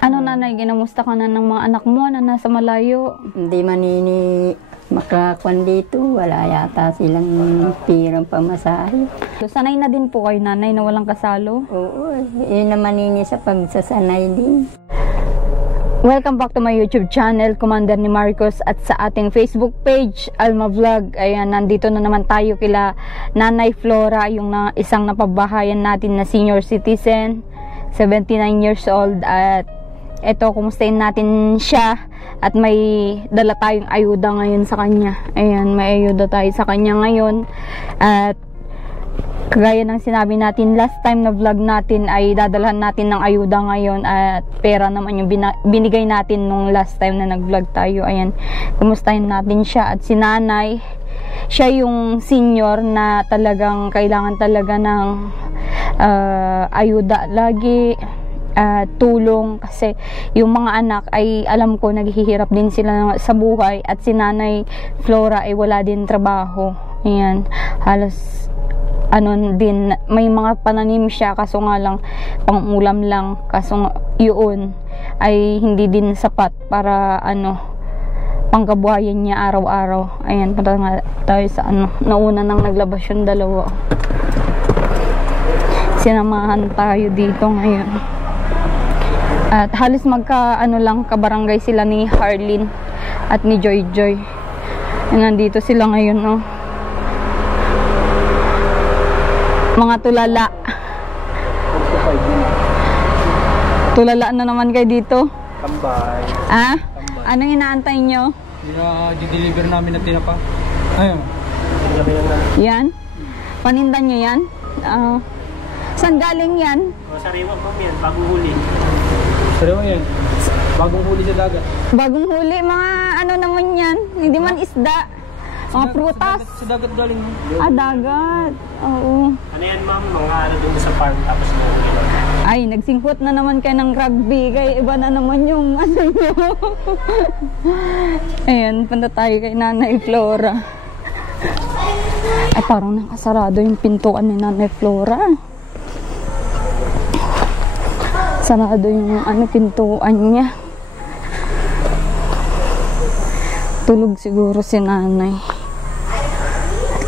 Ano nanay, ginamusta ka na ng mga anak mo na nasa malayo? Hindi manini makakuan dito. Wala yata silang pirang pamasahe. So, sanay na din po kayo nanay na walang kasalo? Oo, yun naman nini sa pagsasanay din. Welcome back to my YouTube channel, Commander ni Marcos, at sa ating Facebook page, Alma Vlog. Ayan, nandito na naman tayo kila Nanay Flora, yung isang napabahayan natin na senior citizen, 79 years old. At eto, kumustahin natin siya at may dala tayong ayuda ngayon sa kanya. Ayan, may ayuda tayo sa kanya ngayon. At kagaya ng sinabi natin last time na vlog natin, ay dadalhan natin ng ayuda ngayon at pera naman yung binigay natin nung last time na nag-vlog tayo. Ayan, kumustahin natin siya. At si nanay, siya yung senior na talagang kailangan talaga ng ayuda lagi, tulong, kasi yung mga anak ay alam ko naghihirap din sila sa buhay, at si Nanay Flora ay wala din trabaho. Ayan, halos ano din, may mga pananim siya, kaso nga lang pang-ulam lang, kaso yun ay hindi din sapat para pangkabuhayan niya araw-araw. Ayan, punta nga tayo sa nauna nang naglabas yung dalawa. Sinamahan tayo dito ngayon. At halos lang kabarangay sila ni Harleen at ni Joy Joy. Nandito sila ngayon, mga tulala. Tulala na naman kayo dito. Tambay. Ah? Anong inaantay nyo? Di-deliver namin na tinapa. Ayun. Yan? Panindan nyo yan? Saan galing yan? Sariwa po yan, bagong huli. Sariwa yan. Bagong huli sa dagat. Bagong huli, mga naman yan? Hindi man isda. Mga prutas. Sa dagat galing. Dagat. Oo. Ano yan ma'am? Mga doon sa farm tapos na huli. Ay, nagsingkot na naman kayo ng rugby. Kaya iba na naman yung nyo. Ayan, punta tayo kay Nanay Flora. Ay, parang nakasarado yung pintuan ni Nanay Flora. Sarado yung pintuan niya. Tulog siguro si nanay.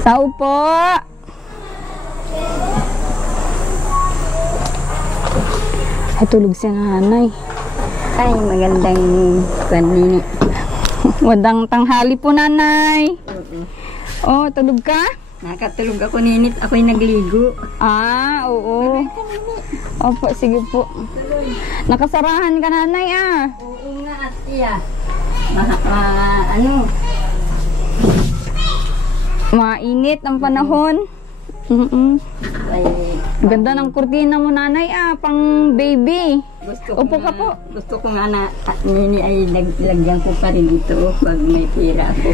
Tao po! Ay, tulog si nanay. Ay, magandang kanini. Wadang tanghali po, nanay. Oh, tulog ka? Nakatulog ako ninit. Ako'y nagligo. Oo. Opo, sige po. Nakasarahan ka, nanay, Oo nga, Atiya. Mainit ang panahon. Ay, Ganda ng kurtina mo, nanay, pang baby. Opo ka po. Gusto ko nga nini ay lagyan ko pa rin ito pag may pira ako.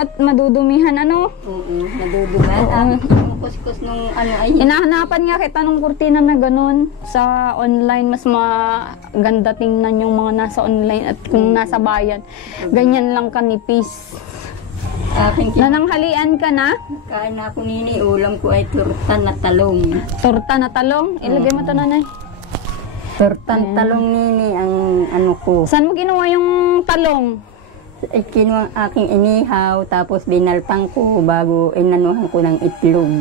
At madudumihan, Oo, nadudugan. Yung kuskus nung ay... Hinahanapan nga kita nung kurtina na ganun sa online. Mas maganda tingnan yung mga nasa online at kung nasa bayan. Ganyan lang kanipis. Nananghalian ka na? Kain na ako nini, ulam ko ay turta na talong. Torta na talong? Ilagay mo to, nanay. Turtan talong nini ang ko. Saan mo kinuha yung talong? Ay, kinuha aking inihaw, tapos binalpang ko bago inanuhan ko ng itlog.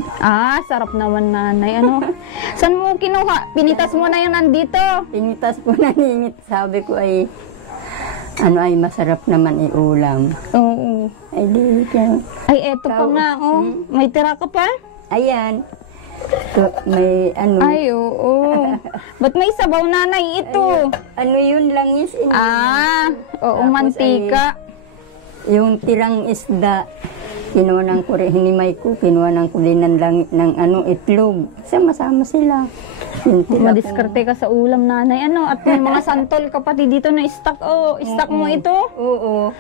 Sarap naman, nanay. Saan mo kinuha? Pinitas mo na yung nandito? Pinitas ko na nini, sabi ko ay ay masarap naman iulam. Oo. Ay, di ka. Ay, eto pa nga, May tira ka pa? Ayan. Ito, may Ay, oo. Ba't may sabaw, nanay, ito? Yun langis. Oo, mantika. Yung tirang isda, kinuha ko rin, hinimay ko, kinuha ko din ng itlog. Sama-sama sila. Madiskarte ka sa ulam, nanay. At may mga santol ka pati dito na stock. Stock mo ito? Oo.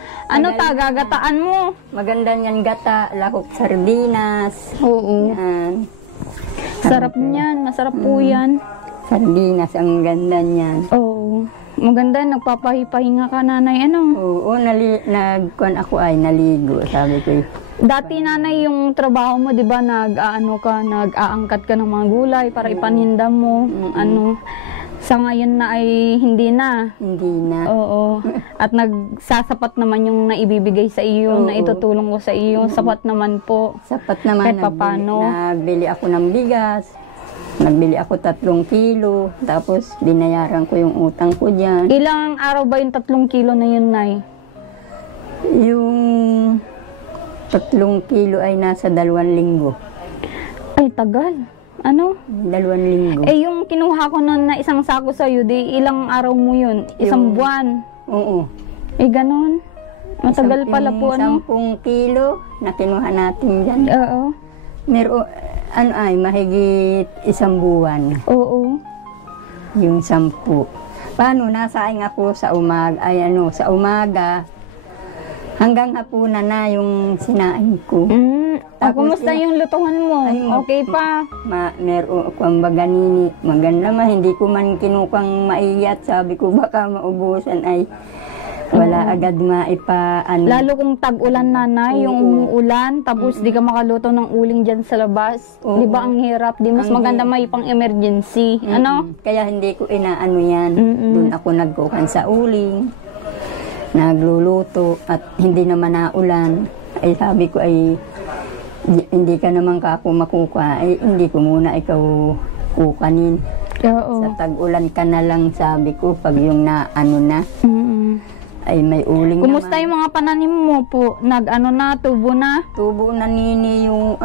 Gagataan mo? Maganda niyan gata, lahok sardinas. Oo. Yan. Sarap niyan. Masarap po yan. Sardinas, ang ganda niyan. Oo. Maganda, nagpapahipahinga ka, nanay. Oo, ako ay naligo, sabi ko. Dati, nanay, yung trabaho mo, di ba, nag-aangkat ka ng mga gulay para ipaninda mo. Sa ngayon na ay hindi na. Hindi na. Oo. At nagsasapat naman yung naibibigay sa iyo, Oo. na itutulong ko sa iyo. Sapat naman po. Sapat naman. Kahit papano. Nagbili ako ng bigas. Nagbili ako 3 kilo. Tapos binayaran ko yung utang ko dyan. Ilang araw ba yung 3 kilo na yun, Nay? Yung 3 kilo ay nasa 2 linggo. Ay, tagal. Ano? 2 linggo. Eh, yung kinuha ko nun na isang sako sa'yo, di ilang araw mo yun? Isang Yung- buwan. Oo. Eh, ganun. Matagal pala po, ano? 10 kilo na kinuha natin dyan. Oo. Meron, ano ay, mahigit 1 buwan. Oo. Yung 10. Paano, nasaing ako sa umaga, sa umaga, hanggang hapunan na yung sinaing ko. Tapos Kumusta yung lutuhan mo? Ay, Okay pa? Meron ako ang baganini, maganda man, hindi ko man kinukang maiyat, sabi ko baka maubusan ay wala agad maipa, Lalo kung tag-ulan, Nanay, yung Oo. umuulan, tapos di ka makaluto ng uling dyan sa labas. Oo. Di ba ang hirap? Di mas Ang maganda may pang emergency. Ano? Kaya hindi ko inaano yan. Mm-mm. Doon ako nagkuhan sa uling, nagluluto, at hindi naman naulan. Ay sabi ko ay, hindi ka naman kako makuka, ay hindi ko muna ikaw kukanin. Oo. Sa tag-ulan ka na lang, sabi ko, pag yung naano na, Mm-mm. ay may uling Kumusta naman. yung mga pananim mo po? Nag-ano na, tubo na? Tubo na nini yung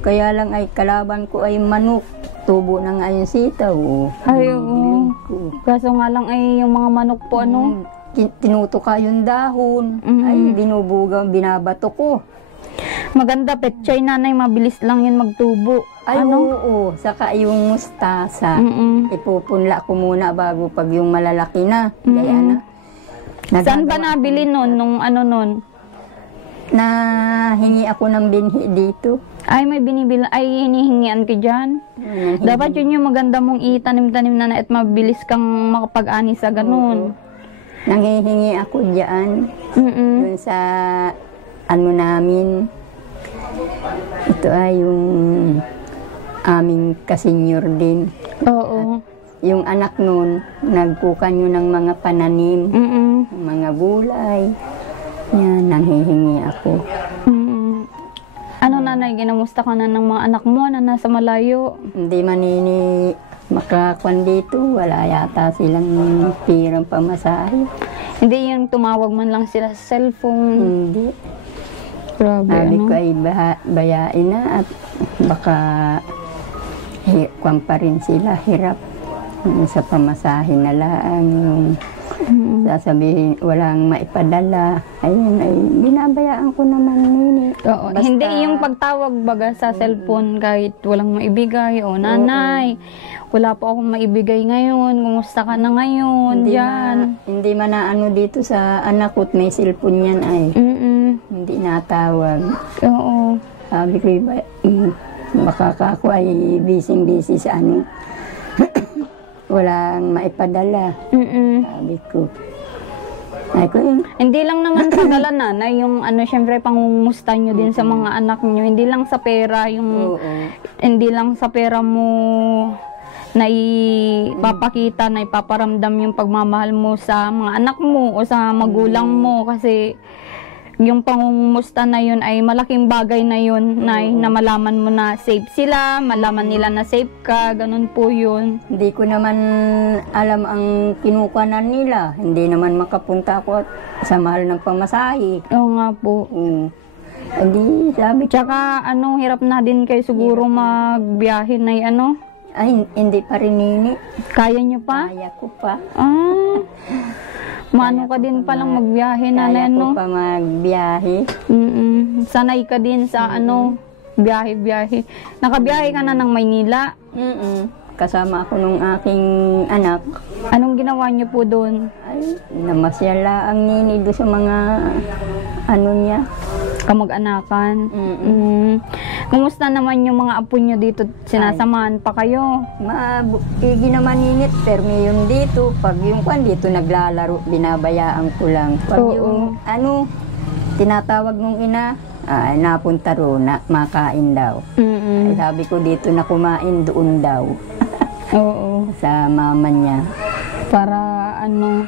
kaya lang ay kalaban ko ay manok. Tubo na nga yung sitaw. Ay, Binibiling oo. ko. Kaso nga lang ay yung mga manok po, ano? Tinutuka yung dahon. Ay, binubuga, binabato ko. Maganda, petchay, Nanay, mabilis lang yun magtubo. Ay, Ano? oo. Saka yung mustasa. Mm-mm. Ipupunla ko muna bago pag yung malalaki na. Kaya na. Saan ba Nagagawa- nabili nun, nung ano nun? Nahingi ako ng binhi dito. Ay, may binibila, ay hinihingian ka dyan. Dapat yun yung maganda mong itanim-tanim na at mabilis kang makapag-ani sa ganun. Nanghihingi ako diyan. Mm-mm. Dun sa namin. Ito ay yung aming kasenyor din. Oo. Yung anak nun, nagkukan yun ng mga pananim, Mm-mm. mga gulay. Yan, nanghihingi ako. Mm-mm. Ano, Nanay, ginamusta ka na ng mga anak mo na nasa malayo? Hindi manini makakuan dito, wala yata silang pirang pamasahe. Hindi yung tumawag man lang sila sa cellphone. Hindi. Grabe, Sabi ano? ko ay bayain na at baka kuwan pa rin sila, hirap. Sa pamasahe na lang, yung sasabihin walang maipadala. Ayun, ay binabayaan ko naman nini. Oo. Basta- Hindi yung pagtawag baga sa cellphone kahit walang maibigay. O, Nanay, wala po akong maibigay ngayon. Kumusta ka na ngayon? Diyan. Hindi man na ano dito sa anak ko, may cellphone yan ay. Mm-mm. Hindi natawag. Oo. Sabi ko, baka ako ay busy sa ano. Walang maipadala. Mm-mm. Sabi ko. Ay ko Hindi lang naman sa dala, Nanay, yung ano, syempre pangumusta nyo din sa mga anak nyo. Hindi lang sa pera, yung oo. hindi lang sa pera mo na ipapakita, na ipaparamdam yung pagmamahal mo sa mga anak mo o sa magulang mo, kasi yung pangungumusta na yun ay malaking bagay na yun, Nay, na malaman mo na safe sila, malaman nila na safe ka, ganun po yun. Hindi ko naman alam ang kinukuhanan nila. Hindi naman makapunta ako sa mahal ng pamasahe. Oo nga po. Hindi, sabi ko, Tsaka ano, hirap na din kayo siguro magbiyahe na ano, ay, hindi pa rin nini. kaya nyo pa? Kaya ko pa. Mano ka din palang magbiyahe, Nanay, Kaya ko no? pa magbiyahe. Sanay ka din sa ano, biyahe-biyahe. Nakabiyahe ka na ng Maynila. Kasama ako nung aking anak. Anong ginawa niyo po doon? Ay, namasyala ang nini doon sa mga ano niya. Kamag-anakan. Kumusta naman yung mga apo niyo dito? Sinasamahan pa kayo? Igi naman ninit, pero yun dito. Pag yung kwan dito naglalaro, binabayaan ko lang. Pag Oo. yung tinatawag nung ina, napunta ro na, makain daw. Ay, sabi ko dito na kumain, doon daw. Oo. sa mama niya. Para ano.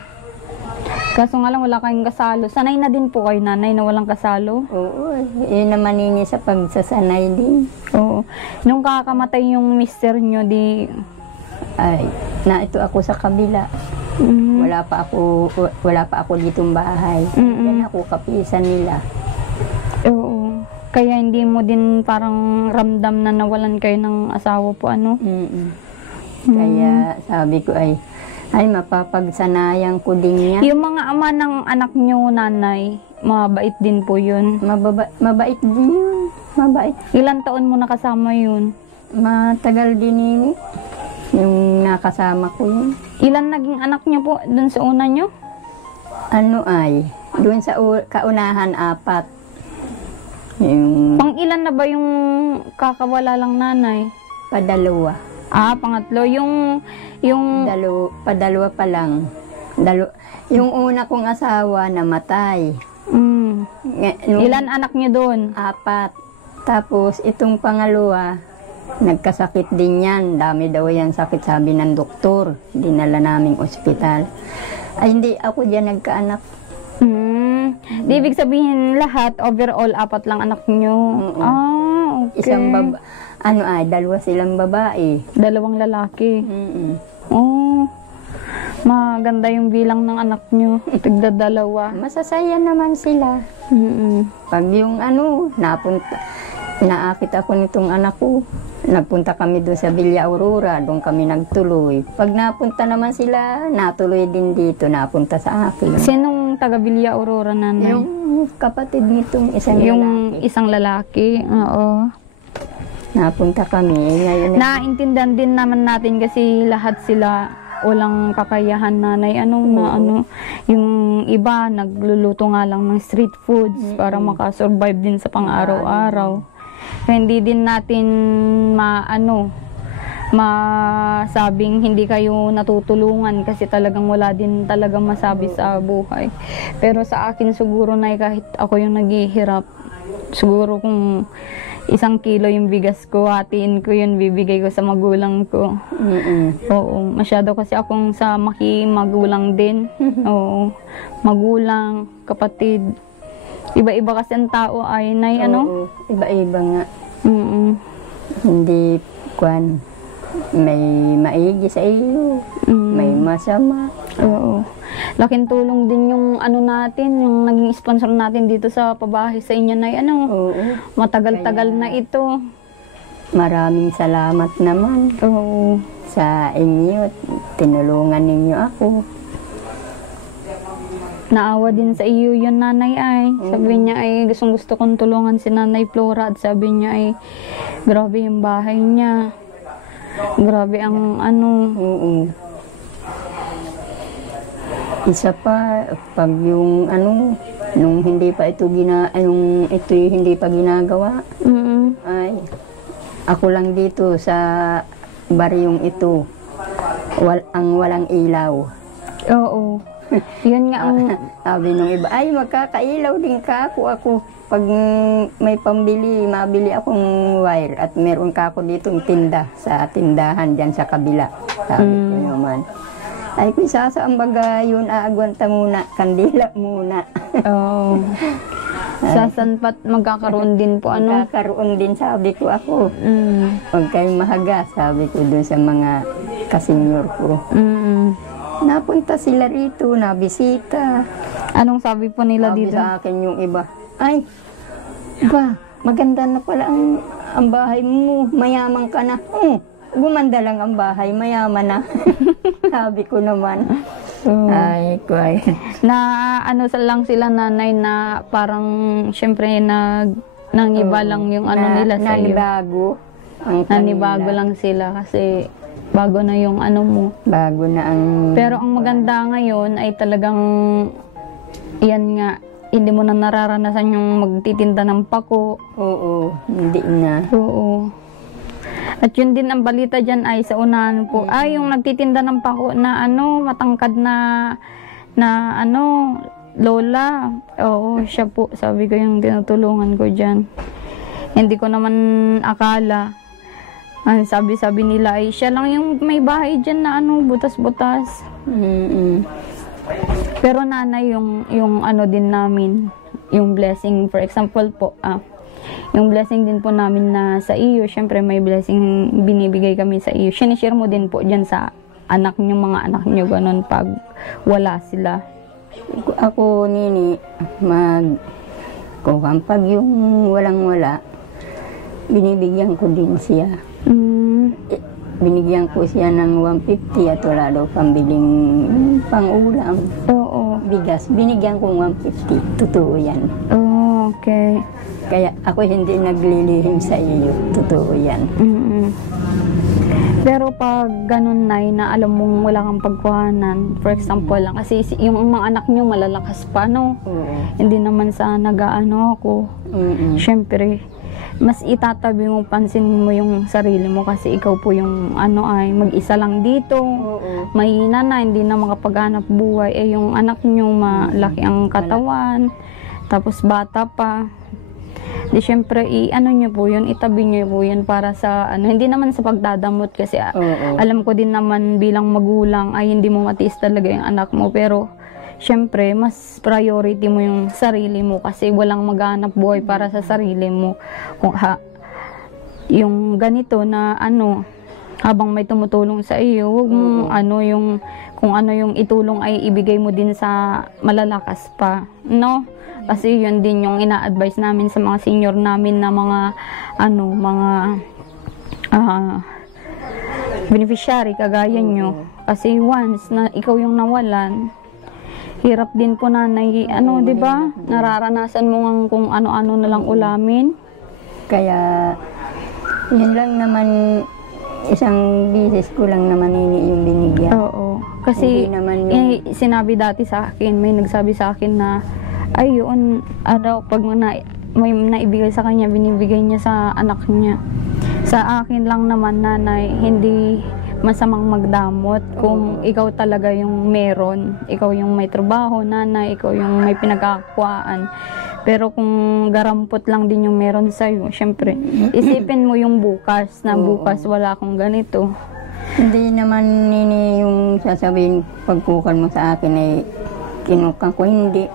Kaso nga lang wala kayong kasalo. Sanay na din po kayo, nanay, na walang kasalo? Oo, yun naman yun sa pagsasanay din. Oo. Nung kakamatay yung mister nyo, di... Ay, na ito ako sa kabila. Mm. Wala pa ako ditong bahay. Yan ako kapisan nila. Oo. Kaya hindi mo din parang ramdam na nawalan kayo ng asawa po, ano? Kaya sabi ko ay mapapagsanayan ko din yan. Yung mga ama ng anak nyo, nanay, mabait din po yun. Mabait din yun. Mabait. Ilan taon mo nakasama yun? Matagal din yun. Yung nakasama ko yun. Ilan naging anak nyo po dun sa una nyo? Ano ay, doon sa kaunahan 4. Yung Pang ilan na ba yung kakawala lang nanay? padalawa. Pangatlo. Yung Padalawa pa lang. Yung una kong asawa namatay. Ilan anak nyo doon? 4. Tapos itong pangalawa, nagkasakit din yan. Dami daw yan sakit, sabi ng doktor. Dinala naming ospital. Ay, hindi ako diyan nagkaanak. Di ibig sabihin lahat, overall, 4 lang anak nyo. Okay. Isang dalawa silang babae. 2 lalaki. Maganda yung bilang ng anak nyo. Tigda-2. Masasaya naman sila. Pag yung inaakit ako nitong anak ko, nagpunta kami doon sa Villa Aurora, doon kami nagtuloy. Pag napunta naman sila, natuloy din dito, napunta sa akin. Sinong taga Villa Aurora, nanay? Yung kapatid nitong isang yung lalaki. isang lalaki, oo. Napunta kami. Ngayon, Naintindihan din naman natin kasi lahat sila walang kakayahan, nanay. Yung iba nagluluto nga lang ng street foods para makasurvive din sa pang-araw-araw. Kaya hindi din natin masabing hindi kayo natutulungan kasi talagang wala din talagang masabi sa buhay. Pero sa akin siguro, nay, kahit ako yung naghihirap, siguro kung 1 kilo yung bigas ko, hatiin ko yun, bibigay ko sa magulang ko. Oo, masyado kasi akong sa magulang din. Oo, magulang, kapatid. Iba-iba kasi ang tao ay, nay, iba-iba nga. Hindi, may maigi sa iyo, may masama. Oo. Laking tulong din yung natin, yung naging sponsor natin dito sa pabahay sa inyo, nay, Oo. matagal-tagal na ito. Maraming salamat naman sa inyo. Tinulungan ninyo ako. Naawa din sa iyo yun, nanay, ay. Sabi niya ay gusto kong tulungan si Nanay Flora at sabi niya ay grabe yung bahay niya. Grabe ang Oo. Isa pa, pag yung nung hindi pa ito hindi pa ginagawa, ay ako lang dito sa baryong ito, ang walang ilaw. Oo. Yun nga ang... Sabi nung iba, ay magkakailaw din ka ako. Pag may mabili akong wire at meron ka ako ditong tinda sa tindahan dyan sa kabila. Sabi ko naman. Ay, kung saan baga yun, aagwanta muna, kandila muna. Oo. Saan pat magkakaroon din po, Magkakaroon din, sabi ko ako. Huwag kayong mahaga, sabi ko dun sa mga kasenyor ko. Napunta sila rito, nabisita. Anong sabi po nila Sabi dito? sa akin yung iba, ay, maganda na pala ang bahay mo, mayaman ka na. Gumanda lang ang bahay, mayaman na. Sabi ko naman. Ay, kuay. Na lang sila, nanay, na parang syempre nangiba lang yung nila sa iyo. Nanibago. Nanibago lang sila kasi bago na yung mo. Bago na ang... Pero ang maganda ngayon ay talagang yan nga, hindi mo na nararanasan yung magtitinda ng pako. Oo, hindi na. Oo. At yun din ang balita dyan ay sa unahan po. Ay, yung nagtitinda ng pako na matangkad na lola. Oo, siya po. Sabi ko yung tinutulungan ko dyan. Hindi ko naman akala. Ang sabi-sabi nila ay siya lang yung may bahay dyan na butas-butas. Pero nanay, yung ano din namin, yung blessing, for example po, yung blessing din po namin na sa iyo, syempre may blessing binibigay kami sa iyo. Sinishare mo din po dyan sa anak nyo, mga anak nyo, ganun, pag wala sila. Ako, nini, pag yung walang-wala, binibigyan ko din siya. Binigyan ko siya ng 150 at wala daw pambiling pang-ulam. Oo. Bigas, binigyan ko 150. Totoo yan. Oh, okay. Kaya ako hindi naglilihim sa iyo. Totoo yan. Pero pag ganun, Nay, na alam mong wala kang pagkuhanan, for example lang, kasi yung mga anak nyo malalakas pa, no? Hindi naman sa nag-aano ako. Syempre, mas itatabi mo, pansinin mo yung sarili mo kasi ikaw po yung ay mag-isa lang dito. Mahina na, hindi na makapaghanap buhay. Yung anak nyo malaki ang katawan, tapos bata pa. Di syempre, nyo po yun, itabi nyo po yun para sa, hindi naman sa pagdadamot kasi alam ko din naman bilang magulang ay hindi mo matiis talaga yung anak mo, pero syempre, mas priority mo yung sarili mo kasi walang maghanap buhay para sa sarili mo. Kung yung ganito na habang may tumutulong sa iyo, huwag mo kung ano yung itulong ay ibigay mo din sa malalakas pa, no? Kasi yun din yung ina-advise namin sa mga senior namin na mga beneficiary kagaya nyo. Kasi once na ikaw yung nawalan, hirap din po, nanay, di ba? Nararanasan mo nga kung ano-ano na lang ulamin. Kaya, yun lang naman, isang bisis ko lang naman yung binigyan. Oo. Kasi, naman sinabi dati sa akin, may nagsabi sa akin na, yun, pag may naibigay sa kanya, binibigay niya sa anak niya. Sa akin lang naman, nanay, hindi masamang magdamot kung ikaw talaga yung meron, ikaw yung may trabaho, nanay, ikaw yung may pinagkakuhaan. Pero kung garampot lang din yung meron sa'yo, syempre, isipin mo yung bukas, na bukas wala akong ganito. Hindi naman, nini, yung sasabihin pagkukan mo sa akin ay kinukan ko, hindi.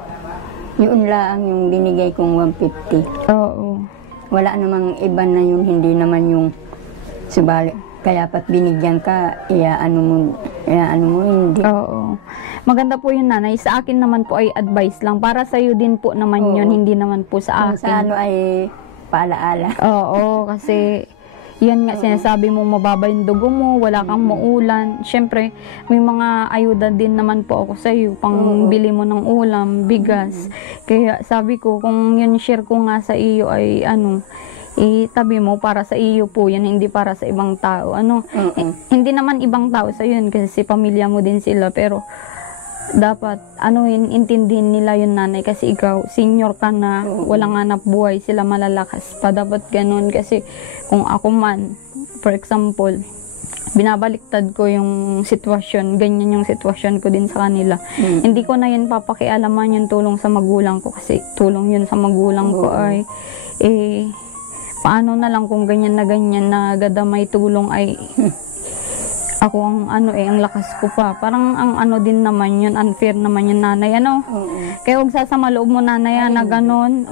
Yun lang yung binigay kong 150. Oo. Wala namang iba na yun, hindi naman yung subali. Kaya pat binigyan ka, ano mo, hindi. Oo. Maganda po yun, nanay. Sa akin naman po ay advice lang. Para sa'yo din po naman yun, hindi naman po sa akin. Sa ay paalaala. Oo, kasi yan nga, sinasabi mo mababa yung dugo mo, wala kang maulan. Siyempre, may mga ayuda din naman po ako sa'yo, pang bili mo ng ulam, bigas. Kaya sabi ko, kung yun share ko nga sa iyo ay itabi mo para sa iyo po yan, hindi para sa ibang tao. Hindi naman ibang tao sa yun kasi pamilya mo din sila, pero dapat intindihin nila yun, nanay, kasi ikaw senior ka na, walang hanap buhay, sila malalakas pa, dapat ganun. Kasi kung ako man, for example, binabaliktad ko yung sitwasyon, ganyan yung sitwasyon ko din sa kanila. Hindi ko na yun papakialaman yung tulong sa magulang ko, kasi tulong yun sa magulang ko ay paano na lang kung ganyan na gadamay tulong ay ako ang ang lakas ko pa. Parang ang din naman yun, unfair naman yun, nanay, Kaya huwag sasama loob mo, nanay, na ganun.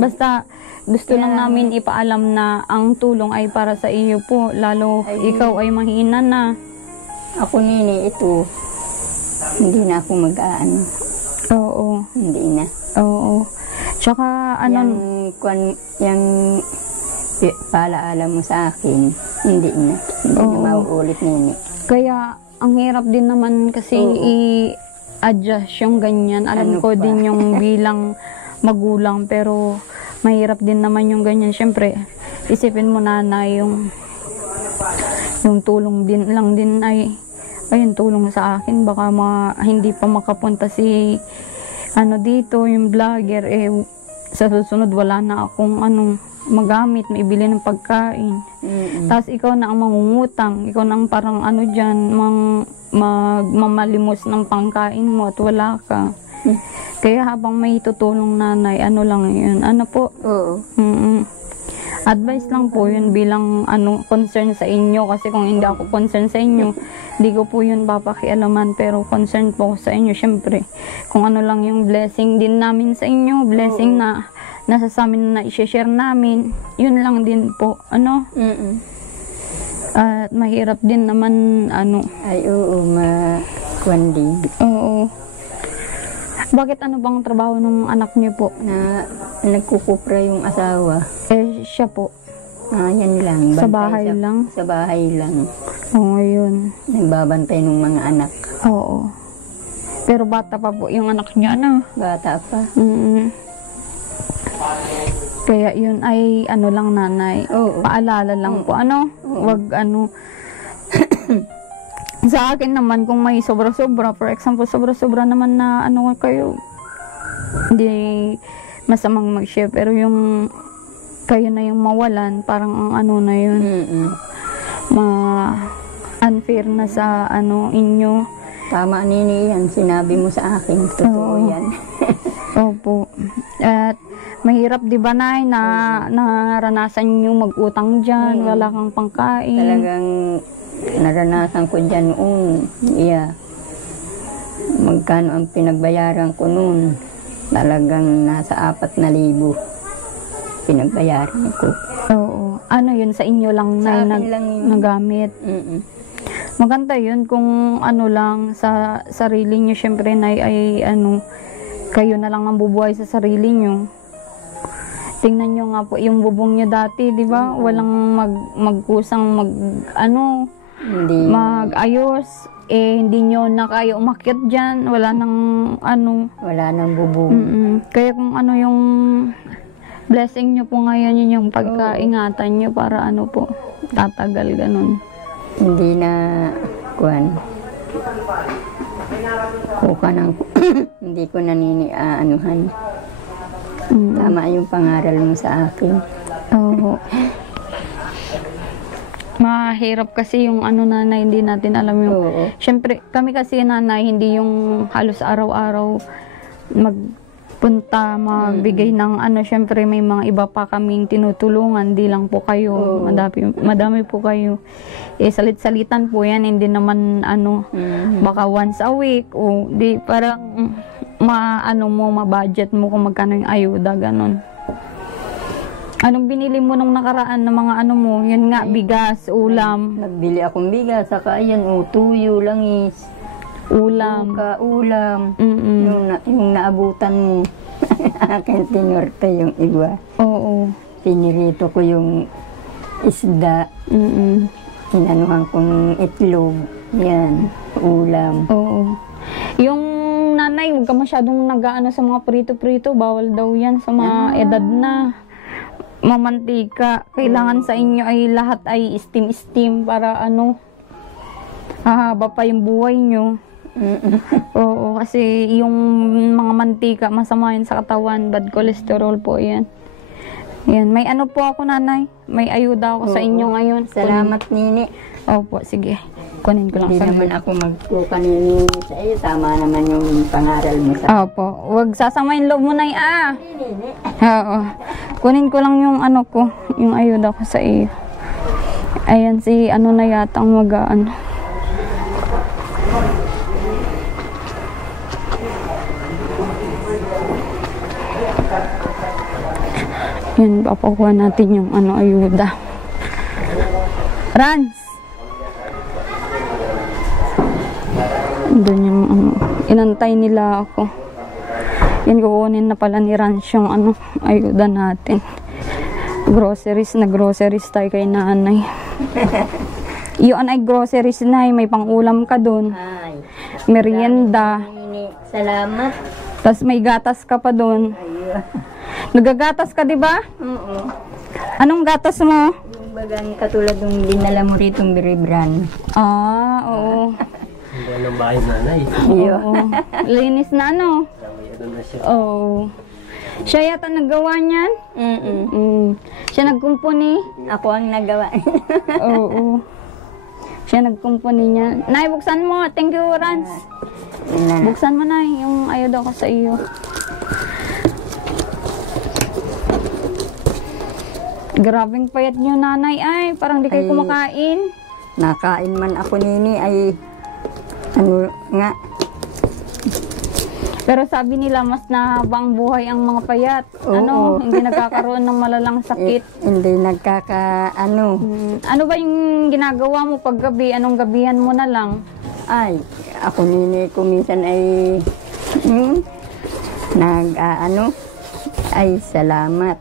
Basta gusto lang namin ipaalam na ang tulong ay para sa iyo po, lalo ikaw ay mahina na. Ako, nini, ito, hindi na ako mag-aano. Oo. Hindi na. Oo. Tsaka yung paalaala mo sa akin, hindi na. Hindi na mauulit, nini. Kaya, ang hirap din naman kasi i-adjust yung ganyan. Alam ko din yung bilang magulang, pero mahirap din naman yung ganyan. Siyempre, isipin mo, nanay, yung tulong din lang din ay ayun, tulong sa akin. Baka hindi pa makapunta si dito, yung vlogger, sa susunod wala na akong magamit, maibili ng pagkain. Tapos ikaw na ang mangungutang, ikaw na ang parang dyan, mamalimos ng pangkain mo at wala ka. Kaya habang may tutulong, nanay, lang yun. Po? Oo. Advice lang po yun bilang concern sa inyo, kasi kung hindi ako concern sa inyo, hindi ko po yun papakialaman, pero concern po ako sa inyo. Syempre, kung ano lang yung blessing din namin sa inyo, blessing na nasa sa amin na i-share namin, yun lang din po, At mahirap din naman, Ay, oo, makuwan din. Oo. Bakit ano bang trabaho ng anak niyo po? Na nagkukupra yung asawa. Siya po. Yan lang. Sa bantay bahay lang? Sa bahay lang. Oo, yun. Nagbabantay ng mga anak. Oo. Pero bata pa po yung anak niya, Bata pa. Kaya yun ay lang, nanay. Oo. Paalala lang po. Wag Sa akin naman, kung may sobra-sobra, for example, sobra-sobra naman na kayo, hindi masamang mag-share. Pero yung kayo na yung mawalan, parang na yun. Unfair na sa inyo. Tama, Nini, yan. Sinabi mo sa akin. Totoo yan. Opo. At mahirap, di ba, Nay, na naranasan nyo mag-utang dyan, wala kang pangkain. Talagang naranasan ko dyan noon. Magkano ang pinagbayaran ko noon? Talagang nasa 4,000 pinagbayaran ko. Oo. Ano yun, sa inyo lang, Sa Nay, akin lang yun. nagamit? Maganda yun kung lang sa sarili nyo, syempre, Nay, ay kayo na lang ang bubuhay sa sarili nyo. Tingnan nyo nga po yung bubong nyo dati, di ba? Walang magkusang Hindi. mag-ayos. Hindi nyo na kayo umakyat dyan. Wala nang Wala nang bubong. Kaya kung yung blessing nyo po ngayon, yun yung pagkaingatan nyo para po, tatagal, ganun. Hindi na, kuka ng, hindi ko naniniaanuhan. Tama yung pangaral mo sa akin. Oo. Mahirap kasi yung nanay, hindi natin alam yung... Oo. Siyempre, kami kasi, nanay, hindi yung halos araw-araw magpunta, magbigay ng siyempre may mga iba pa kaming tinutulungan, di lang po kayo. Madami po kayo. Salit-salitan po yan, hindi naman baka once a week, o di parang ma-budget mo kung magkano yung ayuda, ganon. Anong binili mo nung nakaraan ng mga mo? Yan nga, bigas, ulam. Nagbili akong bigas, saka ayan, tuyo, langis, Ulam. ulam. Yung naabutan mo. Akin tinorte yung iba. Oo. Pinirito ko yung isda. Inanuhan kong itlog. Yan, ulam. Oo. Yung nanay, huwag ka masyadong nag-aano sa mga prito-prito. Bawal daw yan sa mga edad na. Mamantika. Kailangan sa inyo ay lahat ay steam-steam para hahaba pa yung buhay nyo. Oo, kasi yung mga mantika, masama yun sa katawan. Bad cholesterol po yan. Yan. May po ako, nanay. May ayuda ako sa inyo ngayon. Salamat, Nini. Opo, sige. Kunin ko lang Hindi sa naman ako magkukanin sa iyo. Tama naman yung pangaral mo sa Opo. Huwag sasamayin loob mo, nay. Oo. Kunin ko lang yung ko, yung ayuda ko sa iyo. Ayan, si na yata ang mag-aano. Yan, papakuha natin yung ayuda. Rans! Doon yung inantay nila ako. Yan, kukunin na pala ni Rans yung ayuda natin. Groceries tayo kay nanay. Yun ay groceries, nay. May pang-ulam ka doon. Ay. Merienda. Nini, salamat. Tapos may gatas ka pa doon. Ayun. Nagagatas ka, di ba? Oo. Anong gatas mo? Yung bagang katulad ng dinala mo rito ng Biribran. Oo. Hindi ng bahay nanay. Oo. Linis na, Doon na siya. Oo. Siya yata naggawa niyan? Siya nagkumpuni? Ako ang nagawa. Oo. Siya nagkumpuni niya. Nay, buksan mo. Thank you, Rans. Buksan mo, Nay, yung ayuda ko sa iyo. Grabing payat nyo, nanay. Ay, parang di kayo Ay. kumakain. Nakain man ako nini ay ano nga. Pero sabi nila, mas nahabang buhay ang mga payat. Oo. Hindi nagkakaroon ng malalang sakit. Hindi nagkakaano. Ano ba yung ginagawa mo pag gabi? Anong gabihan mo na lang? Ay, ako nini kumisan ay ay salamat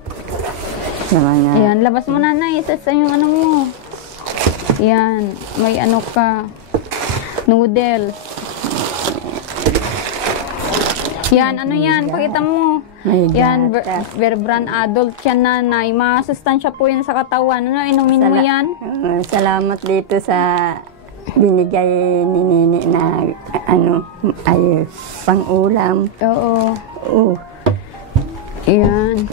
sa mga Ayan, labas mo, nanay. Isa sa yung ano mo. Yan, may ano ka. Noodles. Yan, ano yan? Pakita mo. may Yan, gata. Bear Brand Adult yan, nanay. Masustansya po yan sa katawan. Ano, inumin mo yan? Salamat dito sa binigay ni Nini na ay pang-ulam. Oo. Oo. Yan.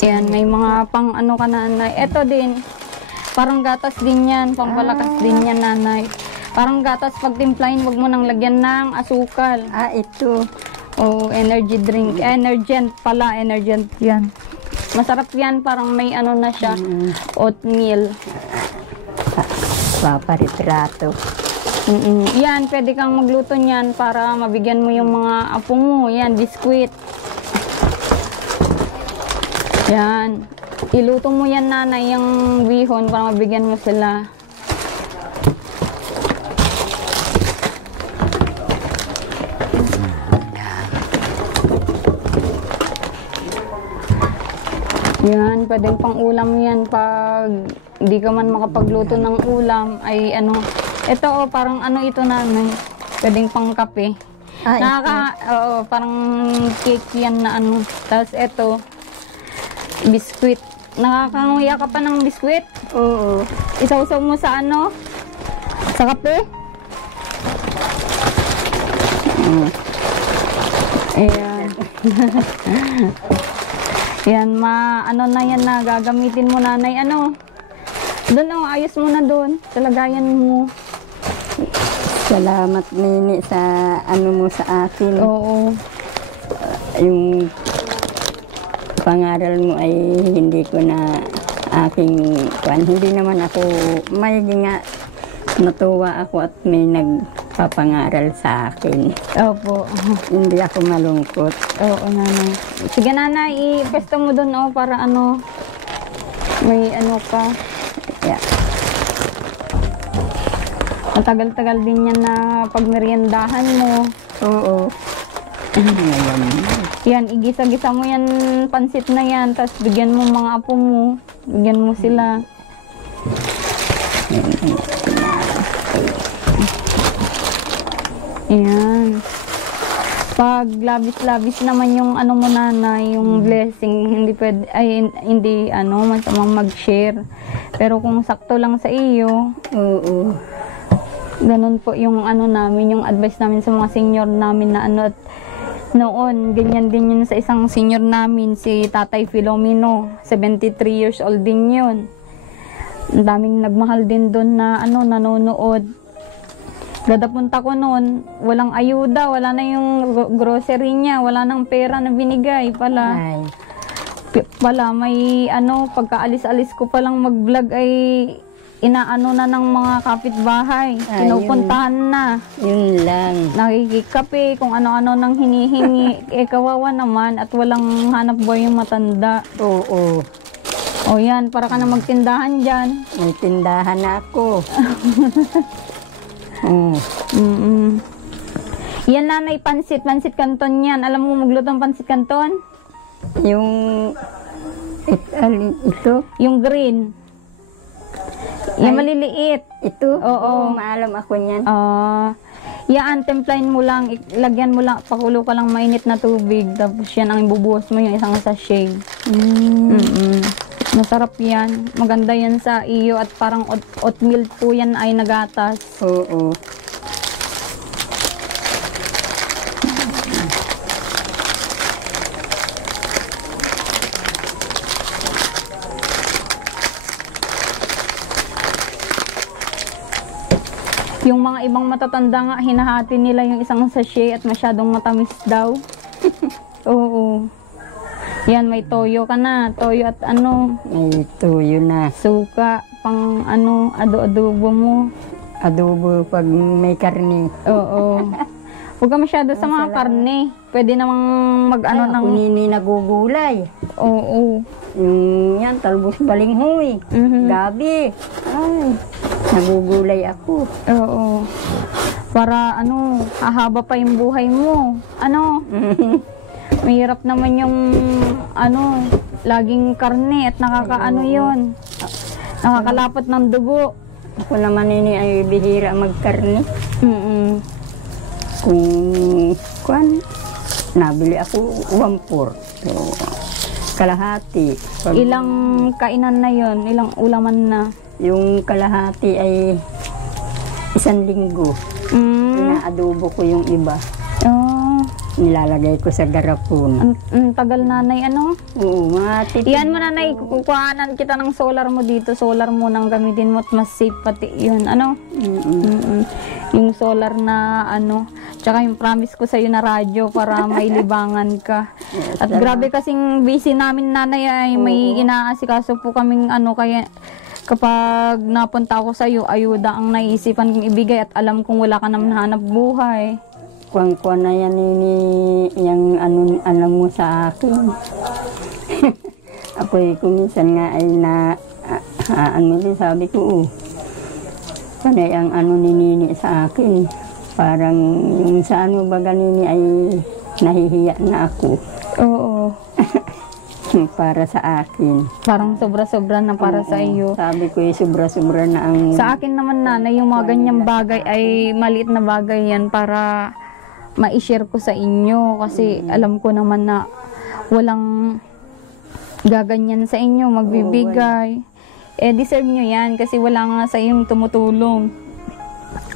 Yan, may mga pang ano ka, nanay. Ito din, parang gatas din yan. Pampalakas din yan, nanay. Parang gatas, pag timplahin, wag mo nang lagyan ng asukal. Ito. O energy drink. Energent pala, energent yan. Masarap yan, parang may ano na siya. Oatmeal. Paparitrato. Yan, pwede kang magluto niyan para mabigyan mo yung mga apo mo. Yan, biskwit. Yan. Iluto mo yan, nanay, yung bihon para mabigyan mo sila. Yan, pwedeng pang ulam yan pag di ka man makapagluto ng ulam ay ano. Ito parang ano ito, nanay. Pwedeng pang kape. Oo, parang cake yan na ano. Tapos ito, biskwit. Nakakanguya ka pa ng biskwit? Oo. Isaw-saw mo sa ano? Sa kape? Ayan. Yan, ano na yan na gagamitin mo, nanay. Ano? Doon, ayos mo na doon. Sa lagayan mo. Salamat, Nini, sa ano mo sa akin. Oo. Yung pangaral mo ay hindi ko na hindi naman ako may nga natuwa ako at may nagpapangaral sa akin. Opo. Hindi ako malungkot. Oo, nanay. Sige, nanay, ipesto mo doon, para ano, may ano ka. Yeah. Matagal-tagal din yan na pagmeriendahan mo. Oo. Yan, igisa-gisa mo yan, pansit na yan, tapos bigyan mo mga apo mo. Bigyan mo sila. Ayan. Pag labis-labis naman yung ano mo, nanay, yung blessing, hindi pwede, hindi masamang mag-share. Pero kung sakto lang sa iyo, Oo. ganun po yung ano namin, yung advice namin sa mga senior namin na ano, at noon, ganyan din yun sa isang senior namin, si Tatay Filomeno, 73 years old din yun. Ang daming nagmahal din doon na nanonood. Gadapunta ko noon, walang ayuda, wala na yung grocery niya, wala nang pera na binigay pala. Ay. May pagkaalis-alis ko palang mag-vlog ay inaano na ng mga kapitbahay. Pinupuntahan na. Yun lang. Nakikikape, kung ano-ano nang hinihingi. Kawawa naman at walang hanap buhay yung matanda. Oo. O yan, para ka na magtindahan dyan. May tindahan na ako. Yan, nanay, pansit canton yan. Alam mo magluto ng pansit canton? Yung ito? Yung green. Yung maliliit. Ito? Oo. Maalam ako niyan. Yan, templahin mo lang, lagyan mo lang, pakulo ka lang mainit na tubig, tapos yan ang ibubuhos mo yung isang sachet. Masarap yan. Maganda yan sa iyo at parang oatmeal po yan ay nagatas. Oo. Yung mga ibang matatanda nga, hinahati nila yung isang sachet at masyadong matamis daw. Oo. Yan, may toyo ka na. Toyo at ano, May tuyo na. suka, pang ano, adobo mo. Adobo pag may karne. Oo. Huwag ka masyado sa mga karne. Pwede namang mag-ano Ay, ng... ako nini nagugulay. Oo. Yan, talbos balinghoy. Gabi. Ay, nagugulay ako. Oo. Para ano, hahaba pa yung buhay mo. Ano? Mahirap naman yung ano, laging karne at nakakaano yun. Nakakalapot ng dugo. Ako naman nini ay bihira magkarne. Mm-mm. Kung nabili ako 1/4. So, kalahati. Pag Ilang kainan na yon, ilang ulaman na. yung kalahati ay 1 linggo. Inaadobo ko yung iba. Oh, Nilalagay ko sa garapon. ang tagal nanay, ano? Oo, mga titig. Iyan mo nanay, kukuhanan kita ng solar mo dito. Solar mo nang gamitin mo at mas safe pati yun. Ano? Mm-mm. Yung solar na ano. Tsaka yung promise ko sa'yo na radyo para may libangan ka. At grabe kasing busy namin nanay ay may inaasikaso po kaming ano kaya kapag napunta ako sa'yo, ayuda ang naisipan kong ibigay at alam kong wala ka naman hanap buhay. Kuwan na yan nini, yung alam mo sa akin. Ako kuminsan nga ay ano din sabi ko, panay ang ano ni Nini sa akin. Parang yung sa ano baga Nini ay nahihiya na ako. Oo. Para sa akin. Parang sobra-sobra na para sa iyo. Sabi ko sobra-sobra na ang... Sa akin naman nanay, yung mga ganyang bagay ay maliit na bagay yan para ma-share ko sa inyo. Kasi alam ko naman na walang gaganyan sa inyo, magbibigay. Deserve nyo yan kasi wala nga sa iyong tumutulong.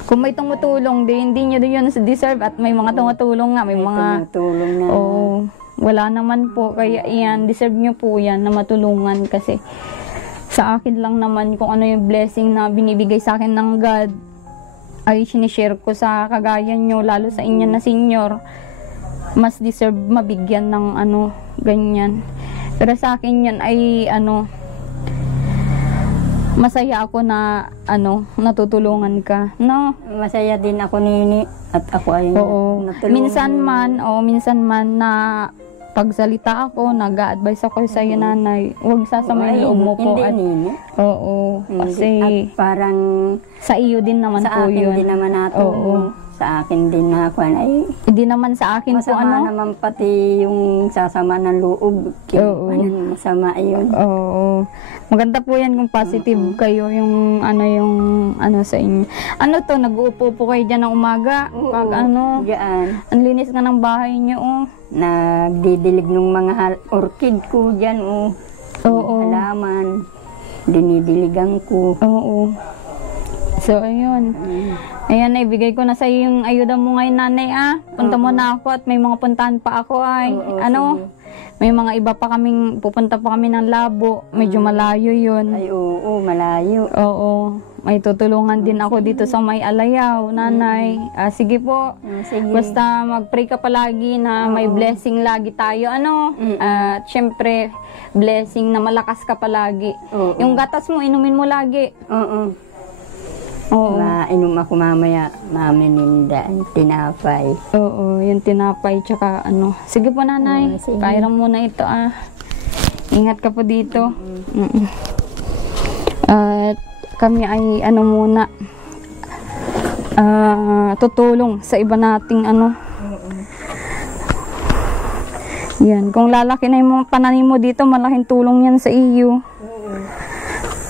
Kung may tumutulong, hindi nyo yun deserve at may mga tumutulong nga, may mga... tumutulong na. Oo. Wala naman po. Kaya yan, deserve nyo po yan na matulungan kasi sa akin lang naman kung ano yung blessing na binibigay sa akin ng God ay sinishare ko sa kagaya nyo, lalo sa inyo na senior. Mas deserve mabigyan ng ano, ganyan. Pero sa akin yan ay ano, masaya ako na ano, natutulungan ka, no? Masaya din ako Nini at ako ay Oo. natulungan. Minsan man na pagsalita ako, nag-a-advise ako sa iyo nanay, huwag sasama yung loob mo po. Hindi At, Nini. oo, kasi At parang sa iyo din naman sa po akin yun. din naman nato. Oo. Sa akin din na kwan ay Hindi naman sa akin po masama ano. naman pati yung sasama ng loob. Oo. Ano, masama yun. Oo. Maganda po yan kung positive kayo yung ano sa inyo. Ano to, nag-uupo po kayo dyan ng umaga? Pag ano, Diyan. ang linis nga ng bahay niyo, oh. Nagdidilig ng mga orchid ko dyan. Oo. Halaman. Dinidiligan ko. Oo. So, ayun. Ayan, ibigay ko na sa iyo yung ayuda mo ngayon, nanay, ah. Punta mo na ako at may mga puntahan pa ako, ay. Oo, Ano? May mga iba pa kaming, pupunta pa kami ng labo. Medyo malayo yun. Ay, oo, malayo. Oo. May tutulungan din ako dito sa may Alayaw, nanay. Sige po. Sige. Basta mag-pray ka palagi na may blessing lagi tayo. Ano? At syempre, blessing na malakas ka palagi. Oo. Yung gatas mo, inumin mo lagi. Oo. Oo. Mainom ako mamaya, mamininda, tinapay. Oo, yung tinapay tsaka ano. Sige po nanay, Sige. kairam muna ito ah. Ingat ka po dito. At kami ay ano muna, tutulong sa iba nating ano. Yan, kung lalaki na yung mga pananim mo dito, malaking tulong yan sa iyo.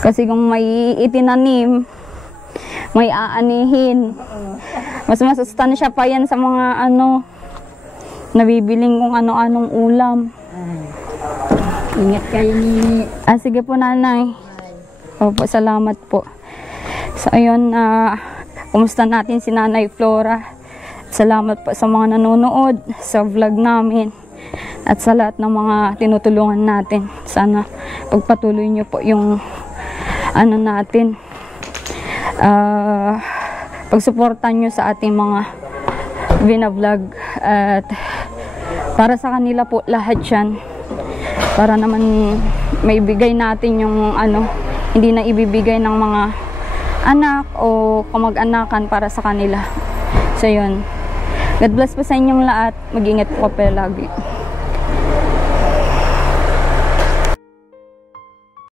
Kasi kung may itinanim, may aanihin. Mas masustansya pa yan sa mga ano, nabibiling kung ano-anong ulam. Ingat kayo Nini. Sige po nanay. Opo, salamat po. So ayun, kumusta natin si Nanay Flora. Salamat po sa mga nanonood sa vlog namin. At sa lahat ng mga tinutulungan natin. Sana pagpatuloy nyo po yung ano natin. Pagsuportan nyo sa ating mga vlog at para sa kanila po lahat yan para naman maibigay natin yung ano, hindi na ibibigay ng mga anak o kamag-anakan para sa kanila. So yun, God bless po sa inyong lahat, mag-ingat po kayo lagi.